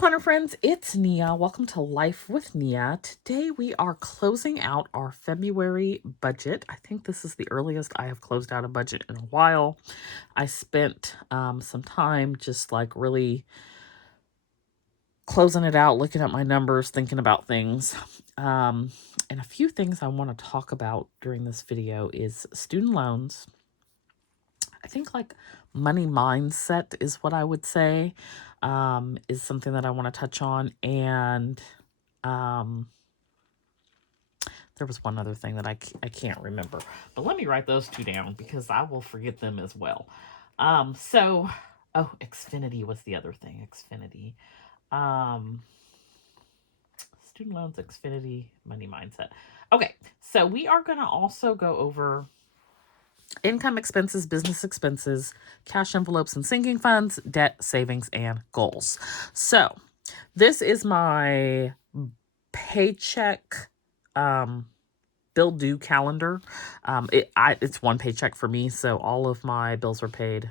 Planner friends, it's Nia. Welcome to Life with Nia. Today we are closing out our February budget. I think this is the earliest I have closed out a budget in a while. I spent some time just like really closing it out, looking at my numbers, thinking about things. And a few things I want to talk about during this video is student loans. I think like money mindset is what I would say, is something that I want to touch on. And there was one other thing that I can't remember, but let me write those two down because I will forget them as well. Xfinity was the other thing. Xfinity. Student loans, Xfinity, money mindset. Okay, so we are going to also go over income expenses, business expenses, cash envelopes and sinking funds, debt, savings, and goals. So this is my paycheck bill due calendar. It's one paycheck for me, so all of my bills are paid.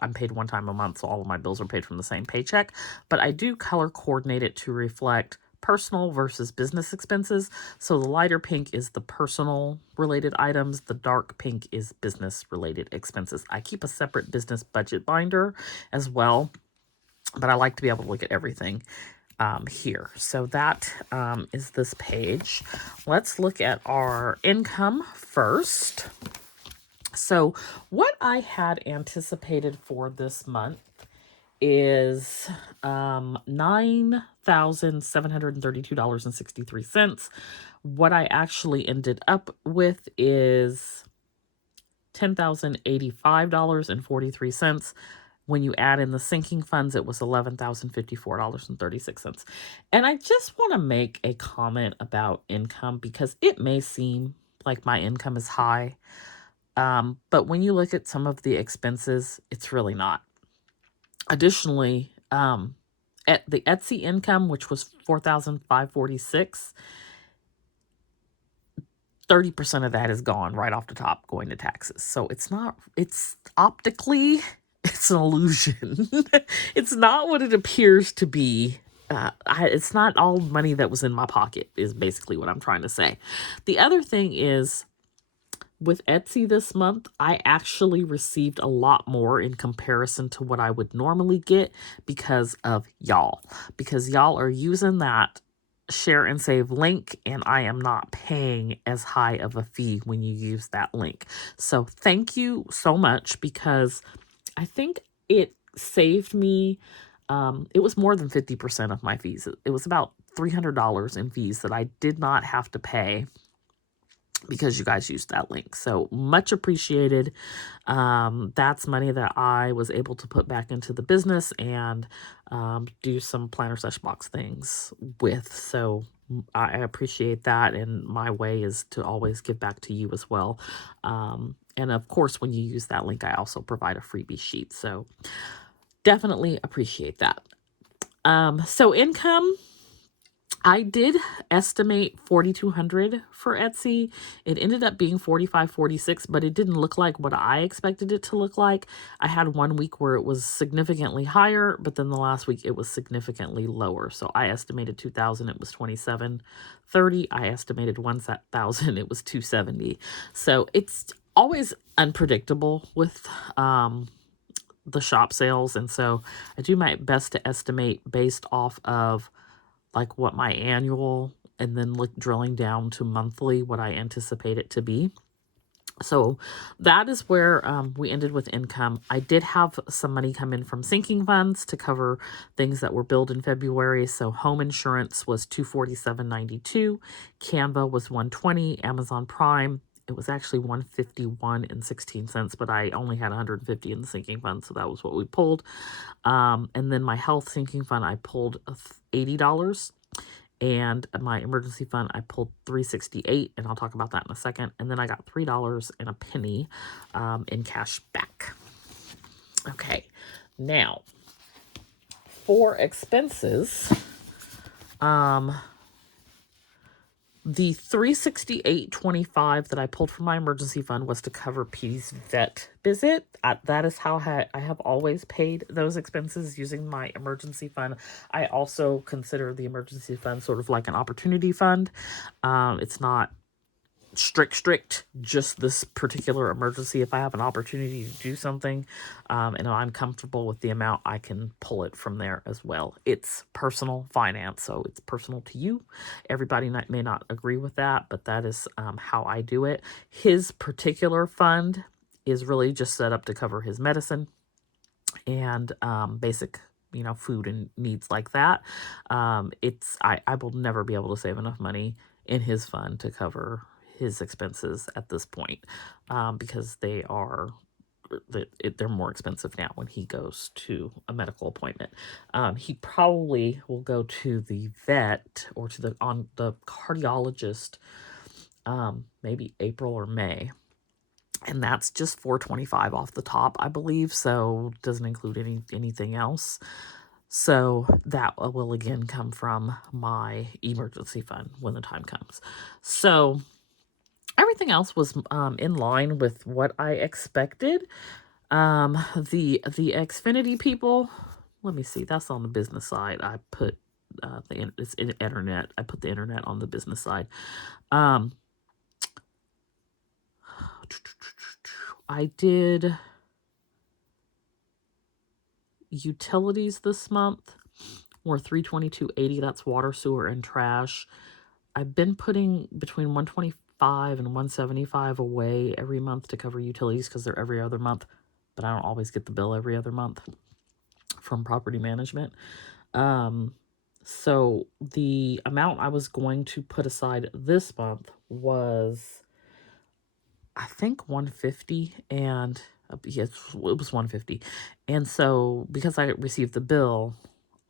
I'm paid one time a month, so all of my bills are paid from the same paycheck. But I do color coordinate it to reflect personal versus business expenses. So the lighter pink is the personal related items. The dark pink is business related expenses. I keep a separate business budget binder as well, but I like to be able to look at everything here. So that is this page. Let's look at our income first. So what I had anticipated for this month is $9,732.63. What I actually ended up with is $10,085.43. When you add in the sinking funds, it was $11,054.36. And I just want to make a comment about income because it may seem like my income is high. But when you look at some of the expenses, it's really not. Additionally, at the Etsy income, which was $4,546, 30% of that is gone right off the top going to taxes. So it's optically, it's an illusion. It's not what it appears to be. It's not all money that was in my pocket is basically what I'm trying to say. The other thing is, with Etsy this month, I actually received a lot more in comparison to what I would normally get because of y'all. Because y'all are using that share and save link, and I am not paying as high of a fee when you use that link. So thank you so much, because I think it saved me. It was more than 50% of my fees. It was about $300 in fees that I did not have to pay because you guys used that link. So much appreciated. That's money that I was able to put back into the business and do some planner slash box things with. So I appreciate that. And my way is to always give back to you as well. And of course, when you use that link, I also provide a freebie sheet. So definitely appreciate that. So income, I did estimate 4,200 for Etsy. It ended up being 45.46, but it didn't look like what I expected it to look like. I had one week where it was significantly higher, but then the last week it was significantly lower. So I estimated 2,000, it was 27.30. I estimated 1,000, it was 270. So it's always unpredictable with the shop sales, and so I do my best to estimate based off of like what my annual, and then drilling down to monthly what I anticipate it to be. So that is where we ended with income. I did have some money come in from sinking funds to cover things that were billed in February. So home insurance was $247.92, Canva was $120, Amazon Prime, it was actually $151.16, but I only had $150 in the sinking fund, so that was what we pulled. And then my health sinking fund, I pulled $80. And my emergency fund, I pulled $368, and I'll talk about that in a second. And then I got $3.01 in cash back. Okay, now for expenses, The $368.25 that I pulled from my emergency fund was to cover Petey's vet visit. That is how I have always paid those expenses, using my emergency fund. I also consider the emergency fund sort of like an opportunity fund. It's not strict, just this particular emergency. If I have an opportunity to do something, and I'm comfortable with the amount, I can pull it from there as well. It's personal finance, so it's personal to you. Everybody may not agree with that, but that is how I do it. His particular fund is really just set up to cover his medicine and basic food and needs like that. I will never be able to save enough money in his fund to cover his expenses at this point, because they're more expensive now when he goes to a medical appointment. He probably will go to the vet or to the cardiologist, maybe April or May. And that's just $425 off the top, I believe. So doesn't include anything else. So that will again come from my emergency fund when the time comes. So everything else was in line with what I expected. The Xfinity people, let me see, that's on the business side. I put it's internet. I put the internet on the business side. I did utilities this month were $322.80. That's water, sewer, and trash. I've been putting between $125 and $175 away every month to cover utilities because they're every other month, but I don't always get the bill every other month from property management. So the amount I was going to put aside this month was, I think, $150, and yes, it was $150. And so because I received the bill,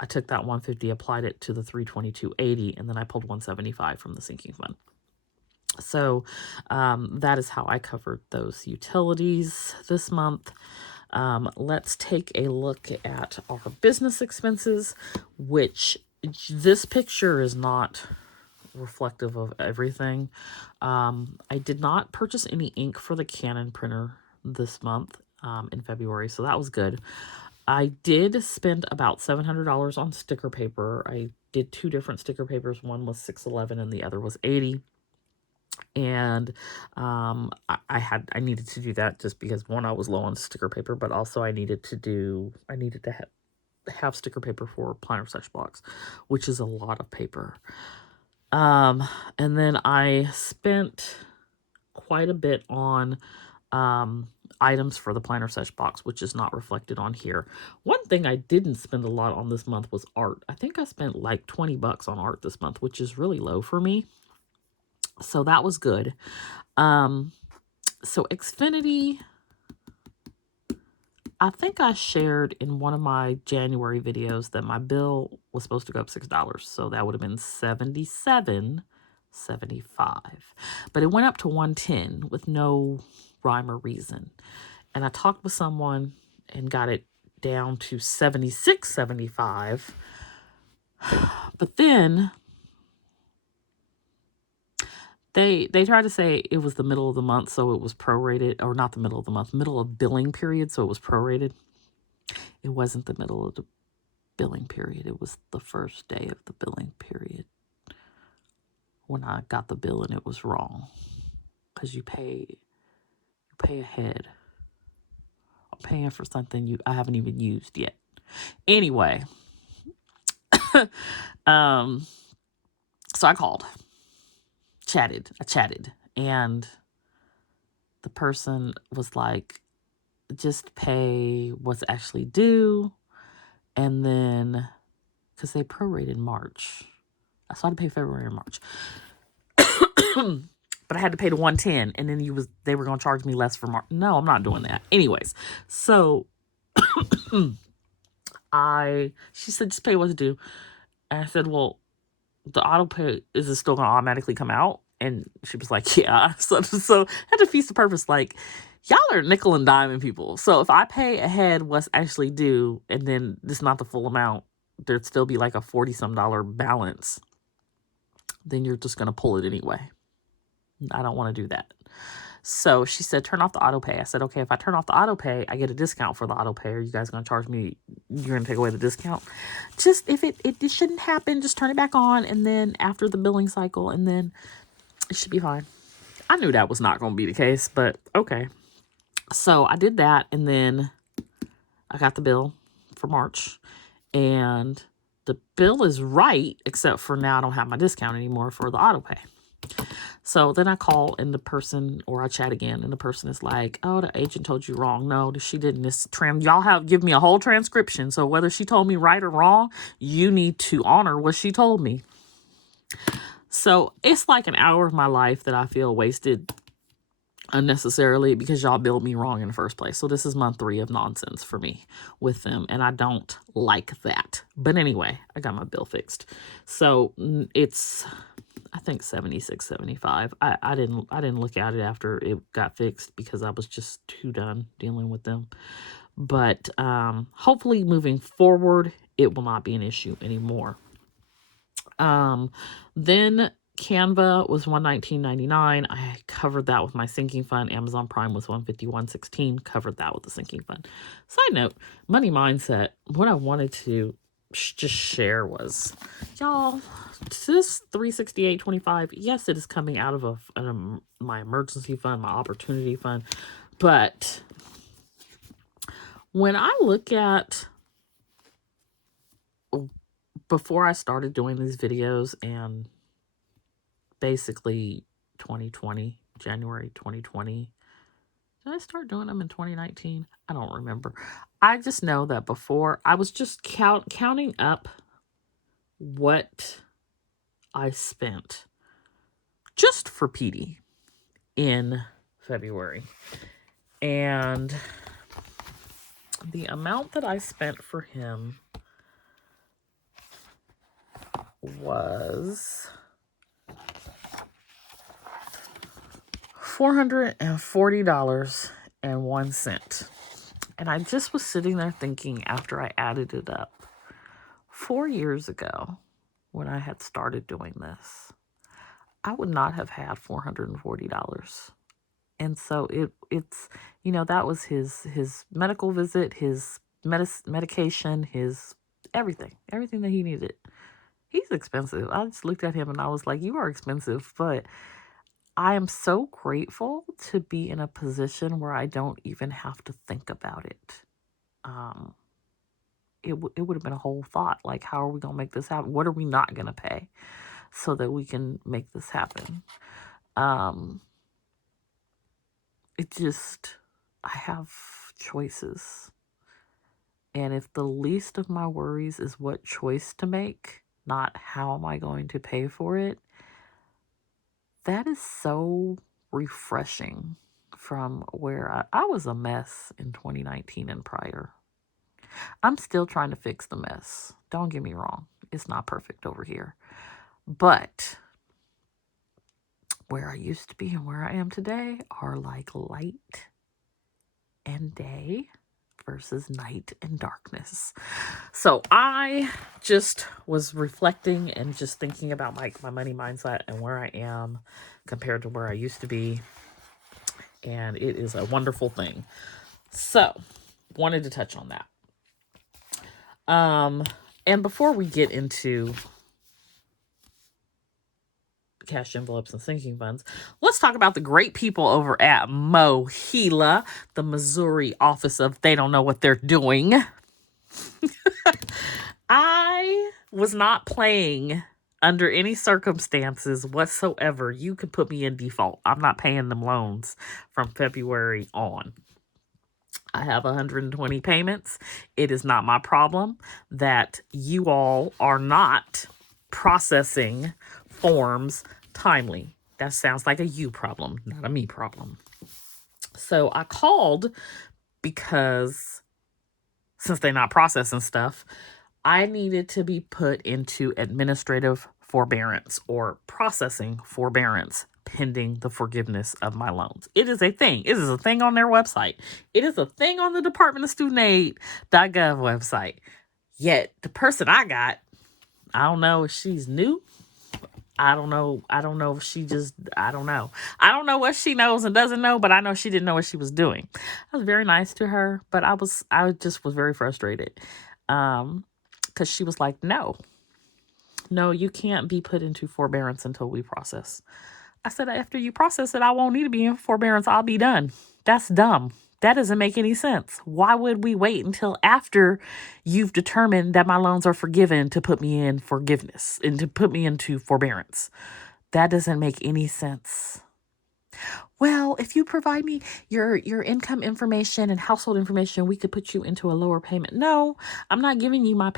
I took that $150, applied it to the $322.80, and then I pulled $175 from the sinking fund. So that is how I covered those utilities this month. Let's take a look at our business expenses, which this picture is not reflective of everything. I did not purchase any ink for the Canon printer this month in February, so that was good. I did spend about $700 on sticker paper. I did 2 different sticker papers. One was $611 and the other was $80. And I needed to do that just because, one, I was low on sticker paper, but also I needed to have sticker paper for planner sesh blocks, which is a lot of paper. And then I spent quite a bit on items for the planner sesh box, which is not reflected on here. One thing I didn't spend a lot on this month was art. I think I spent like $20 on art this month, which is really low for me. So that was good. So Xfinity, I think I shared in one of my January videos that my bill was supposed to go up $6. So that would have been $77.75. But it went up to $110 with no rhyme or reason. And I talked with someone and got it down to $76.75. But then they tried to say it was the middle of the month, so it was prorated, or not the middle of the month, middle of billing period, so it was prorated. It wasn't the middle of the billing period. It was the first day of the billing period when I got the bill, and it was wrong because you pay ahead. I'm paying for something I haven't even used yet. Anyway, so I called. I chatted, and the person was like, just pay what's actually due, and then, because they prorated March, so I had to pay February and March, but I had to pay the $110, and then they were going to charge me less for March. No, I'm not doing that. Anyways, so she said, just pay what's due, and I said, well, the auto pay, is it still going to automatically come out? And she was like, yeah. So I had to feast the purpose, like, y'all are nickel and diming people. So if I pay ahead what's actually due, and then it's not the full amount, there'd still be like a $40-some balance then you're just going to pull it anyway. I don't want to do that. So she said, turn off the auto pay. I said, okay, if I turn off the auto pay, I get a discount for the auto pay. Are you guys going to charge me? You're going to take away the discount? Just if it shouldn't happen, just turn it back on. And then after the billing cycle, and then it should be fine. I knew that was not going to be the case, but okay. So I did that. And then I got the bill for March, and the bill is right, except for now I don't have my discount anymore for the auto pay. So then I call, and the person, or I chat again, and the person is like, oh, the agent told you wrong. No, she didn't. Y'all give me a whole transcription. So whether she told me right or wrong, you need to honor what she told me. So it's like an hour of my life that I feel wasted unnecessarily because y'all billed me wrong in the first place. So this is month 3 of nonsense for me with them, and I don't like that. But anyway, I got my bill fixed. So it's, I think, $76.75. I didn't look at it after it got fixed because I was just too done dealing with them. But hopefully moving forward, it will not be an issue anymore. Then Canva was $119.99. I covered that with my sinking fund. Amazon Prime was $151.16. Covered that with the sinking fund. Side note, money mindset. What I wanted to just share was, y'all, this $368.25. Yes, it is coming out of my emergency fund, my opportunity fund, but when I look at, before I started doing these videos, and basically 2020, January 2020. Did I start doing them in 2019? I don't remember. I just know that before, I was just counting up what I spent just for Petey in February. And the amount that I spent for him was $440.01. And I just was sitting there thinking, after I added it up, 4 years ago, when I had started doing this, I would not have had $440. And so it's, that was his medical visit, his medication, his everything that he needed. He's expensive. I just looked at him and I was like, you are expensive, but I am so grateful to be in a position where I don't even have to think about it. It would have been a whole thought, like, how are we going to make this happen? What are we not going to pay so that we can make this happen? I have choices. And if the least of my worries is what choice to make, not how am I going to pay for it, that is so refreshing from where I was a mess in 2019 and prior. I'm still trying to fix the mess. Don't get me wrong. It's not perfect over here. But where I used to be and where I am today are like light and day versus night and darkness. So I just was reflecting and just thinking about my money mindset and where I am compared to where I used to be. And it is a wonderful thing. So wanted to touch on that. And before we get into cash envelopes and sinking funds, let's talk about the great people over at Mohela, the Missouri office of they don't know what they're doing. I was not playing under any circumstances whatsoever. You could put me in default. I'm not paying them loans from February on. I have 120 payments. It is not my problem that you all are not processing forms timely. That sounds like a you problem, not a me problem. So I called because since they're not processing stuff, I needed to be put into administrative forbearance or processing forbearance pending the forgiveness of my loans. It is a thing. It is a thing on their website. It is a thing on the Department of Student Aid.gov website. Yet the person I got, I don't know if she's new I don't know. I don't know if she just, I don't know. I don't know what she knows and doesn't know, but I know she didn't know what she was doing. I was very nice to her, but I just was very frustrated. Because she was like, no, you can't be put into forbearance until we process. I said, after you process it, I won't need to be in forbearance. I'll be done. That's dumb. That doesn't make any sense. Why would we wait until after you've determined that my loans are forgiven to put me in forgiveness and to put me into forbearance? That doesn't make any sense. Well, if you provide me your income information and household information, we could put you into a lower payment. No, I'm not giving you my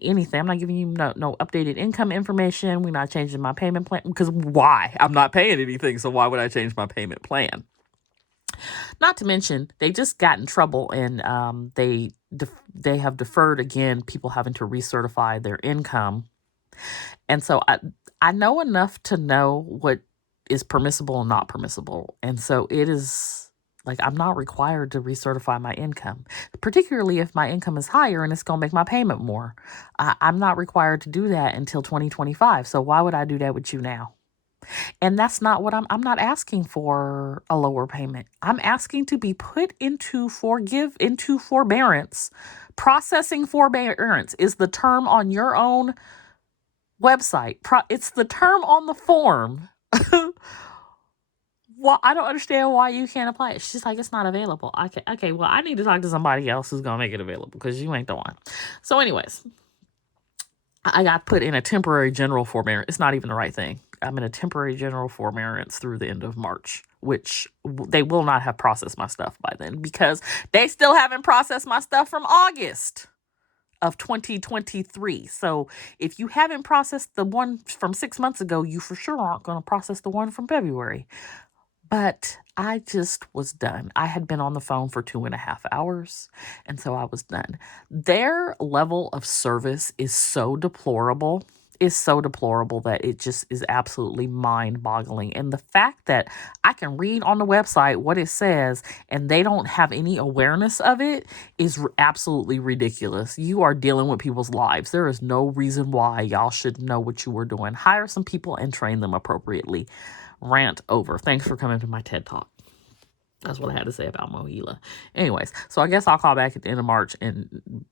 anything. I'm not giving you no updated income information. We're not changing my payment plan because why? I'm not paying anything, so why would I change my payment plan? Not to mention, they just got in trouble and they have deferred again people having to recertify their income. And so I know enough to know what is permissible and not permissible. And so it is like I'm not required to recertify my income, particularly if my income is higher and it's going to make my payment more. I'm not required to do that until 2025. So why would I do that with you now? And that's not what I'm not asking for a lower payment. I'm asking to be put into forbearance. Processing forbearance is the term on your own website. It's the term on the form. Well, I don't understand why you can't apply it. She's like, it's not available. Okay, well, I need to talk to somebody else who's going to make it available because you ain't the one. So anyways, I got put in a temporary general forbearance. It's not even the right thing. I'm in a temporary general forbearance through the end of March, which they will not have processed my stuff by then because they still haven't processed my stuff from August of 2023. So if you haven't processed the one from 6 months ago, you for sure aren't going to process the one from February. But I just was done. I had been on the phone for 2.5 hours, and so I was done. Their level of service is so deplorable. That it just is absolutely mind-boggling. And the fact that I can read on the website what it says and they don't have any awareness of it is absolutely ridiculous. You are dealing with people's lives. There is no reason why y'all should know what you are doing. Hire some people and train them appropriately. Rant over. Thanks for coming to my TED Talk. That's what I had to say about Mohela. Anyways, so I guess I'll call back at the end of March, and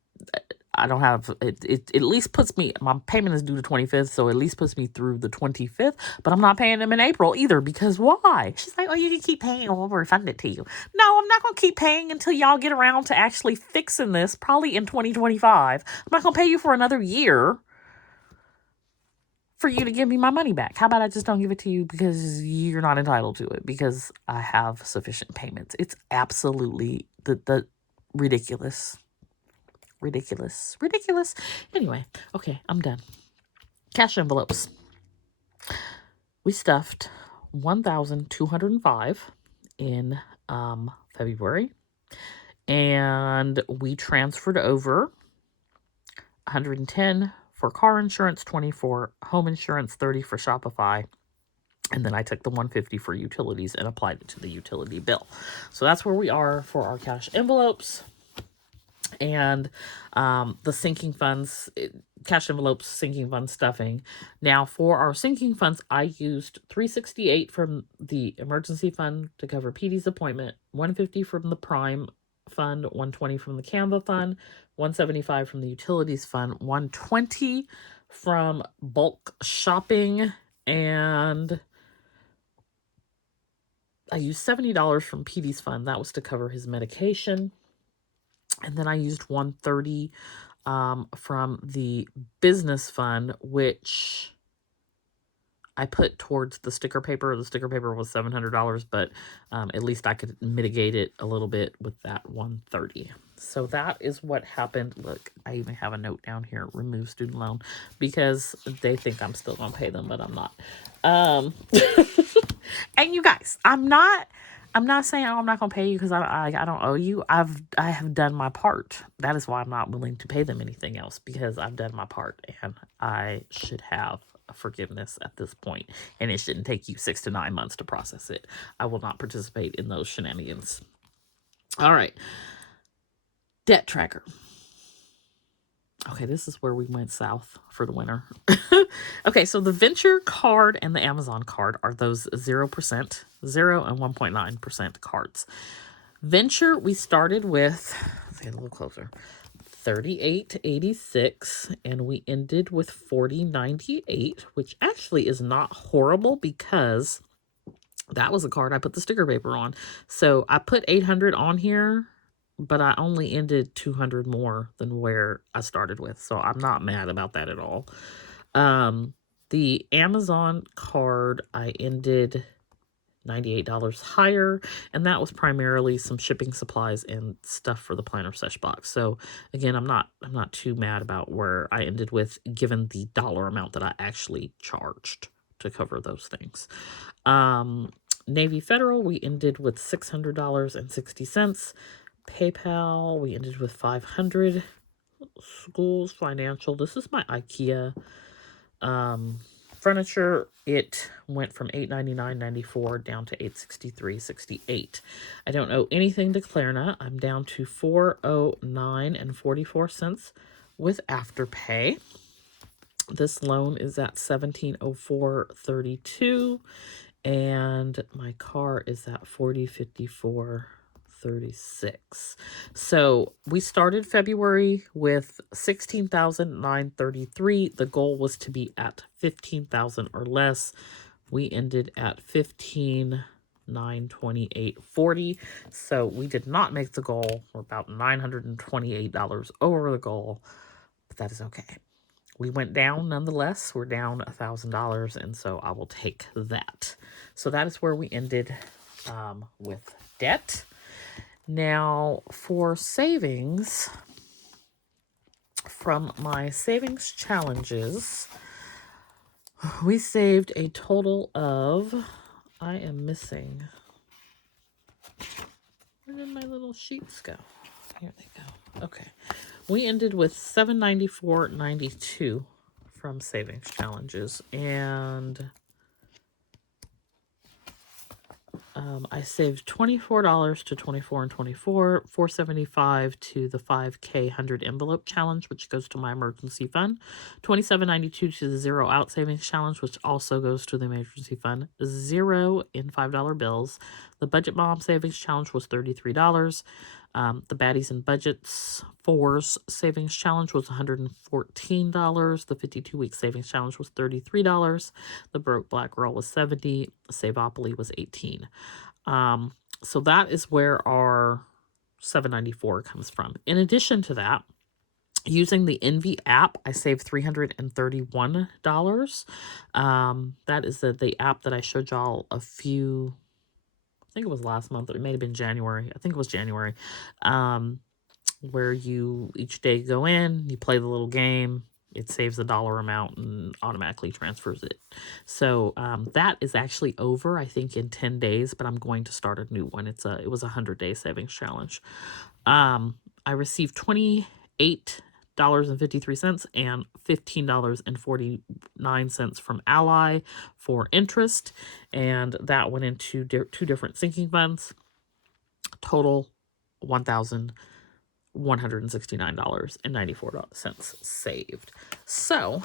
I don't have it. It at least puts me. My payment is due the 25th, so it at least puts me through the 25th. But I'm not paying them in April either because why? She's like, oh, you can keep paying, and we'll refund it to you. No, I'm not gonna keep paying until y'all get around to actually fixing this. Probably in 2025. I'm not gonna pay you for another year for you to give me my money back. How about I just don't give it to you because you're not entitled to it because I have sufficient payments. It's absolutely the ridiculous. Anyway, okay, I'm done. Cash envelopes. We stuffed 1,205 in February, and we transferred over 110 for car insurance, 20 for home insurance, 30 for Shopify. And then I took the 150 for utilities and applied it to the utility bill. So that's where we are for our cash envelopes. And the sinking funds, cash envelopes, sinking fund stuffing. Now for our sinking funds, I used $368 from the emergency fund to cover PD's appointment, $150 from the Prime fund, $120 from the Canva fund, $175 from the utilities fund, $120 from bulk shopping, and I used $70 from PD's fund. That was to cover his medication. And then I used $130 from the business fund, which I put towards the sticker paper. The sticker paper was $700, but at least I could mitigate it a little bit with that $130. So that is what happened. Look, I even have a note down here, remove student loan, because they think I'm still going to pay them, but I'm not. And you guys, I'm not saying, oh, I'm not going to pay you because I don't owe you. I have done my part. That is why I'm not willing to pay them anything else, because I've done my part and I should have forgiveness at this point, and it shouldn't take you 6 to 9 months to process it. I will not participate in those shenanigans. All right. Debt tracker. Okay, this is where we went south for the winter. Okay, so the Venture card and the Amazon card are those 0%, 0 and 1.9% cards. Venture, we started with, let's get a little closer, 38.86, and we ended with 40.98, which actually is not horrible because that was a card I put the sticker paper on. So I put 800 on here, but I only ended 200 more than where I started with. So I'm not mad about that at all. The Amazon card, I ended $98 higher, and that was primarily some shipping supplies and stuff for the planner sesh box. So again, I'm not too mad about where I ended with, given the dollar amount that I actually charged to cover those things. Navy Federal, we ended with $600.60. PayPal, we ended with 500. Schools Financial, this is my IKEA furniture. It went from $899.94 down to $863.68. I don't owe anything to Klarna. I'm down to $409.44 with Afterpay. This loan is at $1704.32, and my car is at $4054.36. So we started February with $16,933. The goal was to be at $15,000 or less. We ended at $15,928.40. So we did not make the goal. We're about $928 over the goal, but that is okay. We went down nonetheless. We're down $1,000, and so I will take that. So that is where we ended with debt. Now, for savings, from my savings challenges, we saved a total of, I am missing, where did my little sheets go? Here they go. Okay. We ended with $794.92 from savings challenges, and I saved $24 to 24 and 24, $475 to the 5K 100 envelope challenge, which goes to my emergency fund, $27.92 to the zero out savings challenge, which also goes to the emergency fund, 0 in $5 bills. The Budget Mom savings challenge was $33. The Baddies and Budgets 4s savings challenge was $114. The 52-week savings challenge was $33. The Broke Black Girl was $70. Saveopoly was $18. So that is where our $794 comes from. In addition to that, using the Envy app, I saved $331. That is the app that I showed y'all I think it was last month. It may have been January. I think it was January. Where you each day go in, you play the little game, it saves a dollar amount and automatically transfers it. So that is actually over, I think, in 10 days, but I'm going to start a new one. It was a 100-day savings challenge. I received $28.53 and $15.49 from Ally for interest, and that went into two different sinking funds. Total $1,169.94 saved. So,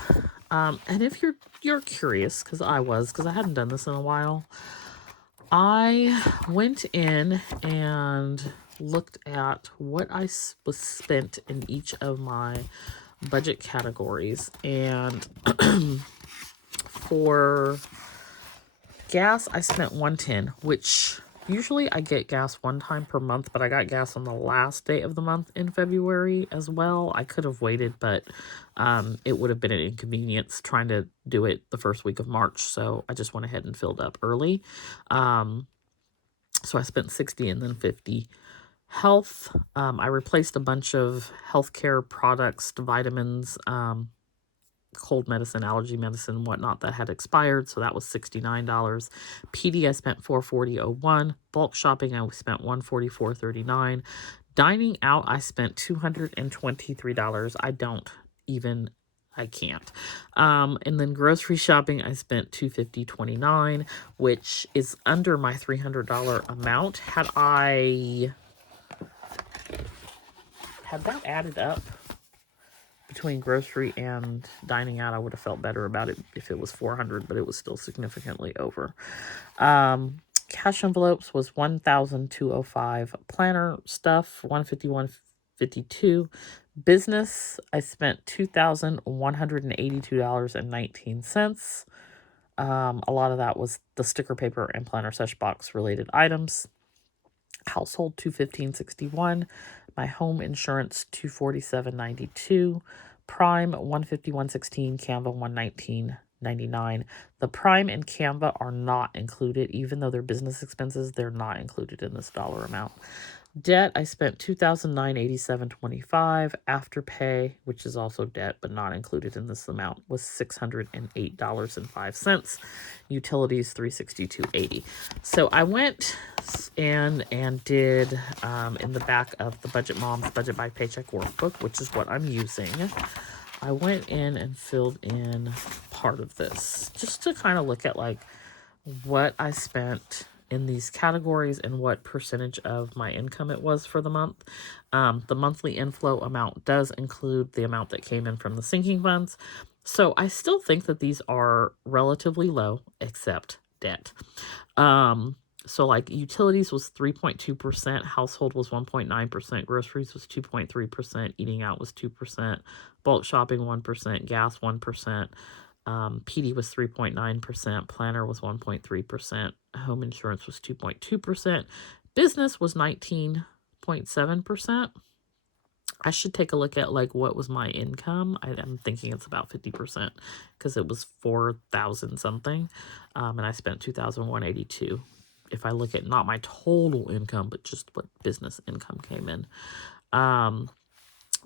and if you're curious, because I hadn't done this in a while, I went in and looked at what I was spent in each of my budget categories, and for gas, I spent $110, which usually I get gas one time per month, but I got gas on the last day of the month in February as well. I could have waited, but it would have been an inconvenience trying to do it the first week of March, so I just went ahead and filled up early. So I spent $60 and then $50. Health, I replaced a bunch of healthcare products, vitamins, cold medicine, allergy medicine, whatnot that had expired, so that was $69. PD, I spent $440.01. Bulk shopping, I spent $144.39. Dining out, I spent $223. I can't. And then grocery shopping, I spent $250.29, which is under my $300 amount. Had that added up between grocery and dining out, I would have felt better about it if it was 400, but it was still significantly over. Cash envelopes was 1,205. Planner stuff 151.52. Business, I spent $2,182.19. A lot of that was the sticker paper and planner sesh box related items. Household $215.61. My home insurance $247.92. Prime $151.16. Canva $119.99. The Prime and Canva are not included, even though they're business expenses. They're not included in this dollar amount. Debt, I spent $2,987.25. Afterpay, which is also debt but not included in this amount, was $608.05. Utilities $362.80. So I went and did in the back of the Budget Mom's Budget by Paycheck Workbook, which is what I'm using. I went in and filled in part of this just to kind of look at like what I spent in these categories and what percentage of my income it was for the month. The monthly inflow amount does include the amount that came in from the sinking funds. So I still think that these are relatively low, except debt. So like utilities was 3.2%, household was 1.9%, groceries was 2.3%, eating out was 2%, bulk shopping 1%, gas 1%. PD was 3.9%, planner was 1.3%, home insurance was 2.2%, business was 19.7%. I should take a look at like what was my income. I'm thinking it's about 50% because it was 4,000 something, and I spent 2,182. If I look at not my total income, but just what business income came in.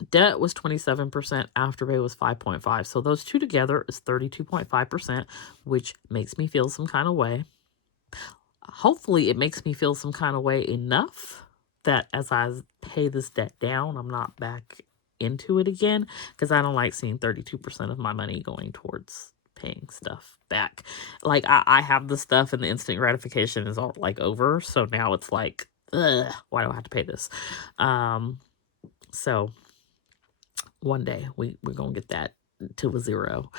Debt was 27%. Afterpay was 5.5%. So those two together is 32.5%, which makes me feel some kind of way. Hopefully it makes me feel some kind of way enough that as I pay this debt down, I'm not back into it again, because I don't like seeing 32% of my money going towards paying stuff back. Like I have the stuff and the instant gratification is all like over. So now it's like, ugh, why do I have to pay this? So one day we're going to get that to a zero.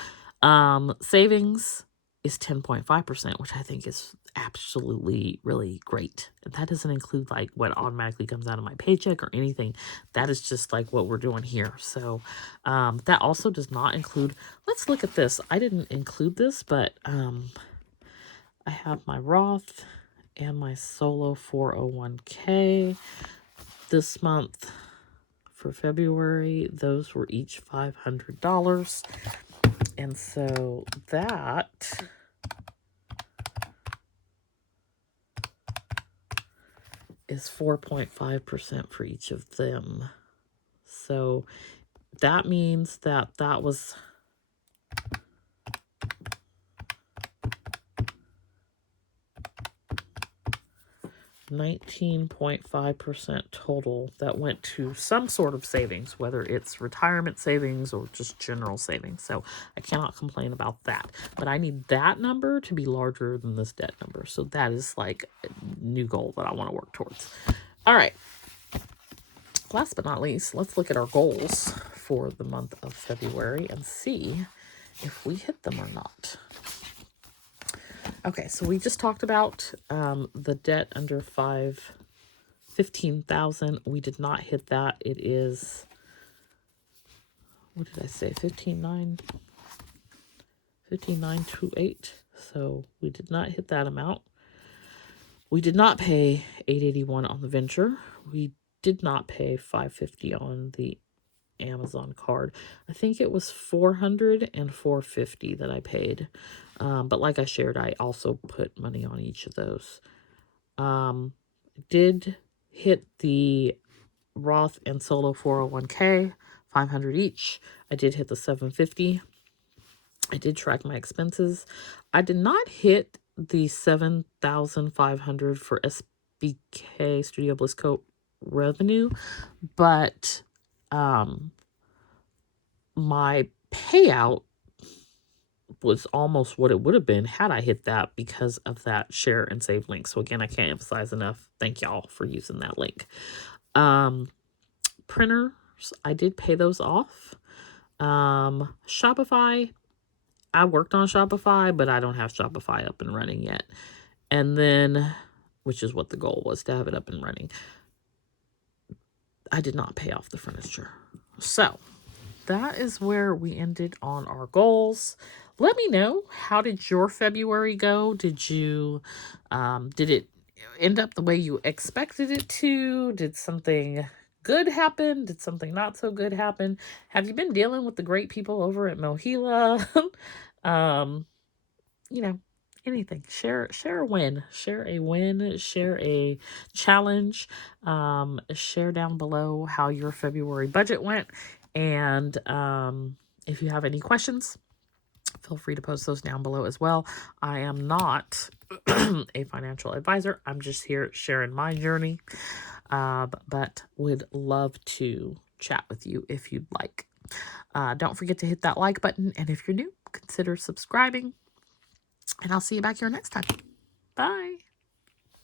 Savings is 10.5%, which I think is absolutely really great. And that doesn't include like what automatically comes out of my paycheck or anything. That is just like what we're doing here. So that also does not include, let's look at this. I didn't include this, but I have my Roth and my solo 401k this month. For February, those were each $500. And so that is 4.5% for each of them. So that means that that was 19.5% total that went to some sort of savings, whether it's retirement savings or just general savings. So I cannot complain about that. But I need that number to be larger than this debt number. So that is like a new goal that I want to work towards. All right. Last but not least, let's look at our goals for the month of February and see if we hit them or not. Okay, so we just talked about the debt under 15,000. We did not hit that. It is, what did I say? 15,928. So we did not hit that amount. We did not pay $881 on the venture. We did not pay $550 on the Amazon card. I think it was $400 and $450 that I paid. But like I shared, I also put money on each of those. Did hit the Roth and solo 401k, $500 each. I did hit the $750. I did track my expenses. I did not hit the $7,500 for SBK Studio Bliss Coat revenue, but my payout was almost what it would have been had I hit that because of that share and save link. So again, I can't emphasize enough. Thank y'all for using that link. Printers, I did pay those off. Shopify, I worked on Shopify, but I don't have Shopify up and running yet. And then, which is what the goal was, to have it up and running. I did not pay off the furniture. So that is where we ended on our goals. Let me know, how did your February go? Did it end up the way you expected it to? Did something good happen? Did something not so good happen? Have you been dealing with the great people over at Mohela? You know, anything. Share a win. Share a win. Share a challenge. Share down below how your February budget went. And if you have any questions, feel free to post those down below as well. I am not a financial advisor. I'm just here sharing my journey. But would love to chat with you if you'd like. Don't forget to hit that like button. And if you're new, consider subscribing. And I'll see you back here next time. Bye.